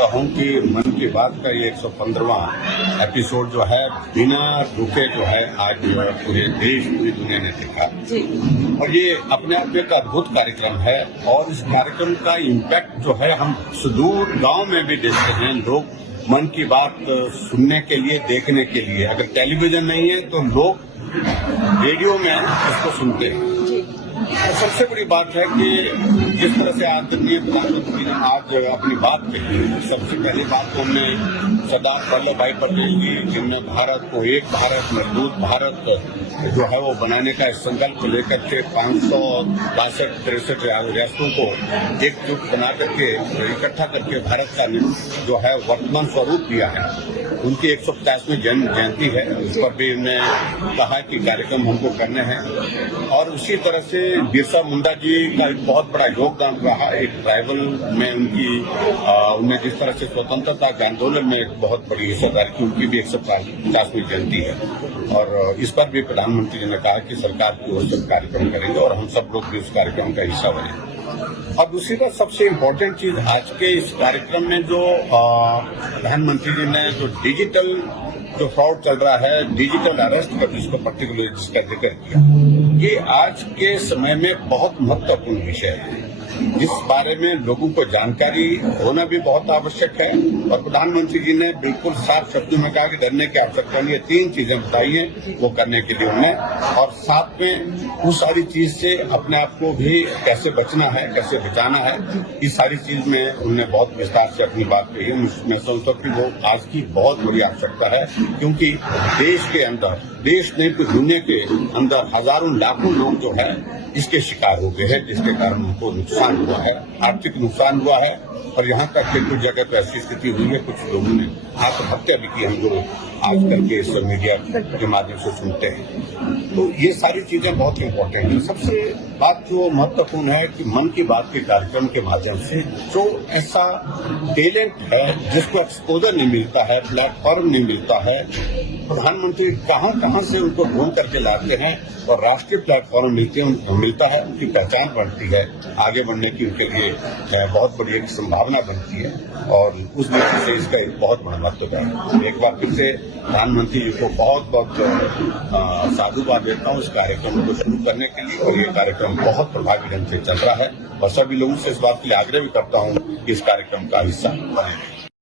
चाहता हूं कि मन की बात का ये 115वां एपिसोड जो है बिना रुके जो है आज पूरे देश पूरी दुनिया ने देखा जी। और ये अपने आप में एक अद्भुत कार्यक्रम है और इस कार्यक्रम का इम्पैक्ट जो है हम सुदूर गांव में भी देखते हैं। लोग मन की बात सुनने के लिए देखने के लिए अगर टेलीविजन नहीं है तो लोग रेडियो में इसको सुनते हैं। और सबसे बड़ी बात है कि जिस तरह से आदरणीय प्रधानमंत्री ने आज अपनी बात कही, सबसे पहली बात तो हमने सरदार वल्लभ भाई पटेल जी जिनने भारत को एक भारत मजबूत भारत जो है वो बनाने का संकल्प लेकर के 562-63 रियासतों को एकजुट बना करके इकट्ठा करके भारत का जो है वर्तमान स्वरूप दिया है। उनकी 150वीं जन्म जयंती है, उस पर भी उन्होंने कहा कि कार्यक्रम हमको करने हैं। और उसी तरह से बिरसा मुंडा जी का एक बहुत बड़ा योगदान रहा एक ट्राइबल में उन्हें जिस तरह से स्वतंत्रता के आंदोलन में एक बहुत बड़ी हिस्सेदारी की, उनकी भी 150वीं जयंती है और इस पर भी प्रधानमंत्री जी ने कहा कि सरकार की ओर से कार्यक्रम करेंगे और हम सब लोग भी उस कार्यक्रम का हिस्सा बने। और दूसरी बात सबसे इम्पोर्टेंट चीज आज के इस कार्यक्रम में जो प्रधानमंत्री जी ने जो डिजिटल जो फ्रॉड चल रहा है, डिजिटल अरेस्ट का जिसको पर्टिकुलर जिसका जिक्र किया, ये आज के समय में बहुत महत्वपूर्ण विषय है जिस बारे में लोगों को जानकारी होना भी बहुत आवश्यक है। और प्रधानमंत्री जी ने बिल्कुल साफ शब्दों में कहा कि डरने की आवश्यकता नहीं है। 3 चीजें बताई हैं वो करने के लिए उन्हें, और साथ में उस सारी चीज से अपने आप को भी कैसे बचना है, कैसे बचाना है, इस सारी चीज में उन्होंने बहुत विस्तार से अपनी बात कही। मैं समझता हूँ कि वो आज की बहुत बड़ी आवश्यकता है क्योंकि देश के अंदर, देश नहीं तो दुनिया के अंदर हजारों लाखों लोग जो है इसके शिकार हो गए हैं, जिसके कारण उनको नुकसान हुआ है, आर्थिक नुकसान हुआ है। और यहाँ तक कि कुछ जगह पर ऐसी स्थिति हुई है, कुछ लोगों ने आत्महत्या भी की, हम जो आजकल के सोशल मीडिया के माध्यम से सुनते हैं। तो ये सारी चीजें बहुत इम्पोर्टेंट है। सबसे बात जो महत्वपूर्ण है कि मन की बात के कार्यक्रम के माध्यम से जो ऐसा टैलेंट है जिसको एक्सपोजर नहीं मिलता है, प्लेटफॉर्म नहीं मिलता है, प्रधानमंत्री कहां से उनको ढूंढ करके लाते हैं और राष्ट्रीय प्लेटफॉर्म मिलता है, उनकी पहचान बढ़ती है, आगे बढ़ने की उनके लिए बहुत बड़ी एक संभावना बनती है और उस दृष्टि से इसका एक बहुत बड़ा महत्व है। एक बार फिर से प्रधानमंत्री जी को बहुत साधुवाद देता हूँ इस कार्यक्रम को शुरू करने के लिए और ये कार्यक्रम बहुत प्रभावी ढंग से चल रहा है और सभी लोगों से इस बात के लिए आग्रह भी करता हूँ कि इस कार्यक्रम का हिस्सा बने।